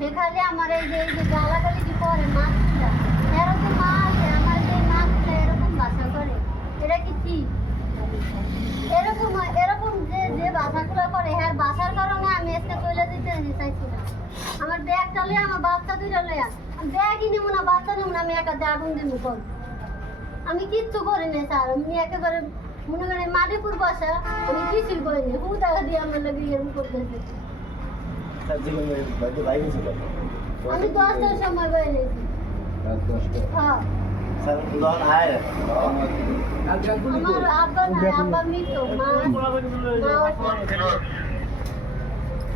সেখানে আমার এই যে গালাগালি যে করে মাছটা এরকম মা আছে আমার যে মাছটা এরকম বাসা করে এটা কি ঠিক এরকম যে বাসাগুলো করে হ্যাঁ বাসার কারণে আমি আজকে চলে যেতে চাইছি না আমার ব্যাগটা লইয়া আমার বাচ্চা দুইটা লইয়া ব্যাগই নেবো না বাচ্চা নেবো না আমি একা আগুন দিব কর আমি কিচ্ছু করি না স্যার আমি একেবারে মনে করেন মাদিপুর বাসা আমি কিছুই করিনি বহু টাকা দিয়ে আমার লাগে এরকম করতেছে আমি 10টার সময় বেরিয়েছি হ্যাঁ আমার আব্বা না আব্বা মৃত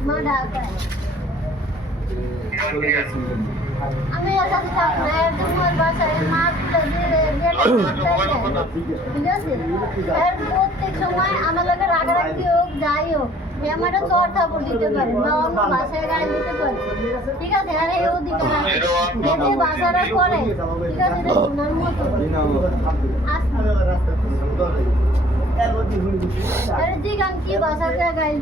মা ঢাকা আমি এর সাথে থাকবো না একদম আমার বাসায় মা ঠিক আছে এর প্রত্যেক সময় আমার লোকের রাগারাগি হোক যাই হোক আমার চর থাপড় দিতে পারে বা অন্য বাসায় গাড়ি দিতে পারে ঠিক আছে আর এই অধিকার আছে যে বাসারা করে ঠিক আছে এটা শোনার মতো আরে জি গান কি বাসাতে গাইল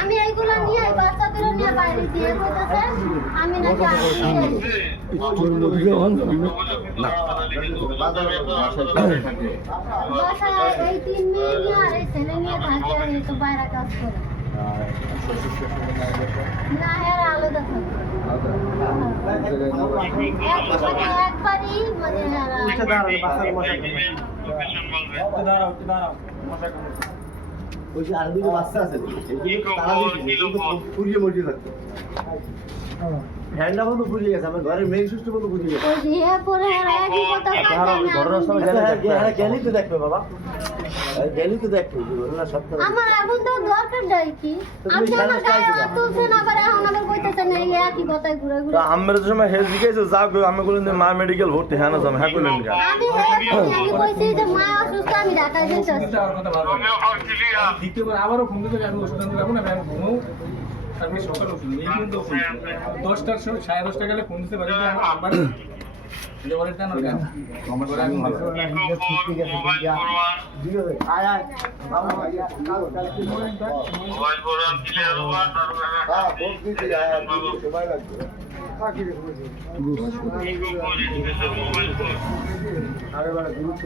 আমি এইগুলো নিয়ে বাচ্চাদের নিয়ে বাইরে দিয়ে বলতেছে আমি নাকি বাসায় এই 3 মেয়ে নিয়ে আর এই ছেলে নিয়ে থাকে আর এই তো বাইরে কাজ করে না এরা আলাদা থাকে একবারই মানে ওই যে আরবি বাচ্চা আছে পুরিয়ে মরিয়ে থাকতো হ্যান্ডা বন্ধু পুরিয়ে গেছে আমার ঘরের মেইন সুস্থ বন্ধু পুরিয়ে গেছে গেলি তো দেখবে বাবা গেলি তো দেখবে আমার এখন তো দরকার নাই কি আপনি আমার গায়ে হাত তুলছেন আবার এখন আবার কইতেছেন এই একই কথাই ঘুরে ঘুরে আমরা তো সময় হেলথ দিকেছে যা আমি বললাম মা মেডিকেল ভর্তি হ্যাঁ না যাম হ্যাঁ কইলেন আমি কইছি যে মা অসুস্থ আমি ঢাকায় যেতে দ্বিতীয়বার আবারও ফোন দিতে আমি ওষুধ আনতে যাবো না আমি ঘুমো আমি সকালে উঠিনি এই কিন্তু 10টার সময় 10:30 গেলে ফোন দিতে পারি আমার জোরের টান ওটা আমার ঘরে আমি আয় আয় বাবা মোবাইল ফোন ক্লিয়ার হওয়া তারপরে হ্যাঁ ফোন দিতে আয় সময় লাগবে মোবাইল ফোন আরে বাবা গুরুত্ব